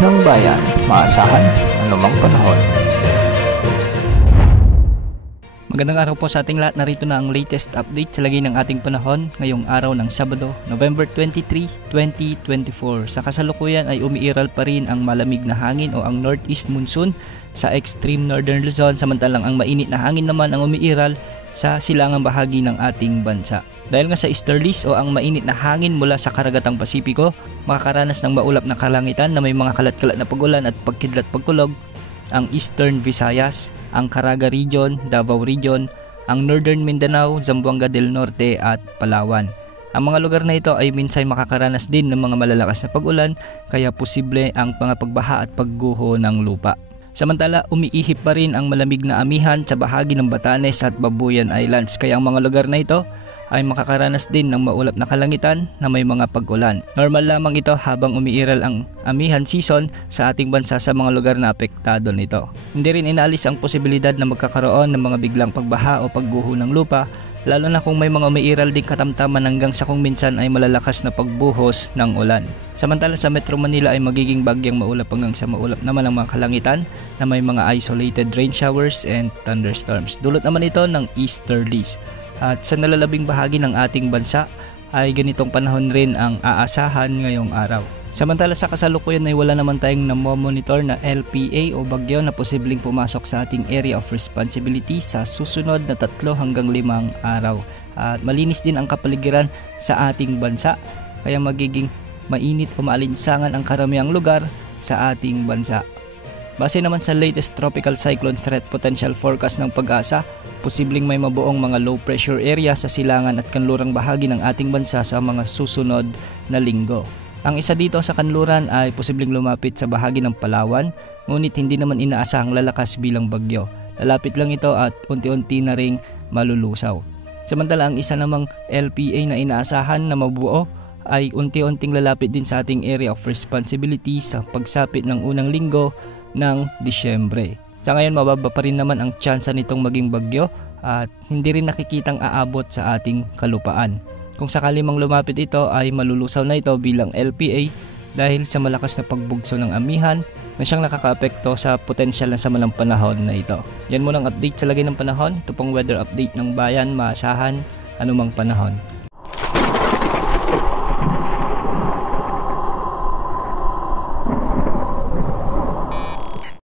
ng bayan, maasahan anumang panahon. Magandang araw po sa ating lahat. Narito na ang latest update sa lagay ng ating panahon ngayong araw ng Sabado, November 23, 2024. Sa kasalukuyan ay umiiral pa rin ang malamig na hangin o ang northeast monsoon sa extreme northern Luzon, samantalang ang mainit na hangin naman ang umiiral sa silangang bahagi ng ating bansa. Dahil nga sa easterlies o ang mainit na hangin mula sa karagatang Pasipiko, makakaranas ng maulap na kalangitan na may mga kalat-kalat na pag-ulan at pagkidlat-pagkulog ang Eastern Visayas, ang Caraga Region, Davao Region, ang Northern Mindanao, Zamboanga del Norte at Palawan. Ang mga lugar na ito ay minsan makakaranas din ng mga malalakas na pag-ulan, kaya posible ang mga pagbaha at pagguho ng lupa. Samantala, umiihip pa rin ang malamig na amihan sa bahagi ng Batanes at Babuyan Islands, kaya ang mga lugar na ito ay makakaranas din ng maulap na kalangitan na may mga pag-ulan. Normal lamang ito habang umiiral ang amihan season sa ating bansa sa mga lugar na apektado nito. Hindi rin inaalis ang posibilidad na magkakaroon ng mga biglang pagbaha o pagguho ng lupa, lalo na kung may mga umiiral ding katamtaman hanggang sa kung minsan ay malalakas na pagbuhos ng ulan. Samantala sa Metro Manila ay magiging bagyang maulap hanggang sa maulap naman ang mga kalangitan na may mga isolated rain showers and thunderstorms. Dulot naman ito ng easterlies. At sa nalalabing bahagi ng ating bansa ay ganitong panahon rin ang aasahan ngayong araw. Samantala sa kasalukuyan ay wala naman tayong namomonitor na LPA o bagyo na posibleng pumasok sa ating area of responsibility sa susunod na 3 hanggang 5 araw. At malinis din ang kapaligiran sa ating bansa, kaya magiging mainit o maalinsangan ang karamihang lugar sa ating bansa. Base naman sa latest tropical cyclone threat potential forecast ng Pag-asa, posibleng may mabuong mga low pressure area sa silangan at kanlurang bahagi ng ating bansa sa mga susunod na linggo. Ang isa dito sa kanluran ay posibleng lumapit sa bahagi ng Palawan, ngunit hindi naman inaasahang lalakas bilang bagyo. Lalapit lang ito at unti-unti na ring malulusaw. Samantala ang isa namang LPA na inaasahan na mabuo ay unti-unting lalapit din sa ating area of responsibility sa pagsapit ng unang linggo ng Disyembre. Sa ngayon mababa pa rin naman ang tsansa nitong maging bagyo at hindi rin nakikitang aabot sa ating kalupaan. Kung sakali mang lumapit ito ay malulusaw na ito bilang LPA dahil sa malakas na pagbugso ng amihan na siyang nakakaapekto sa potensyal na samalang panahon na ito. Yan muna ang update sa lagay ng panahon. Ito pong weather update ng bayan, maasahan anumang panahon.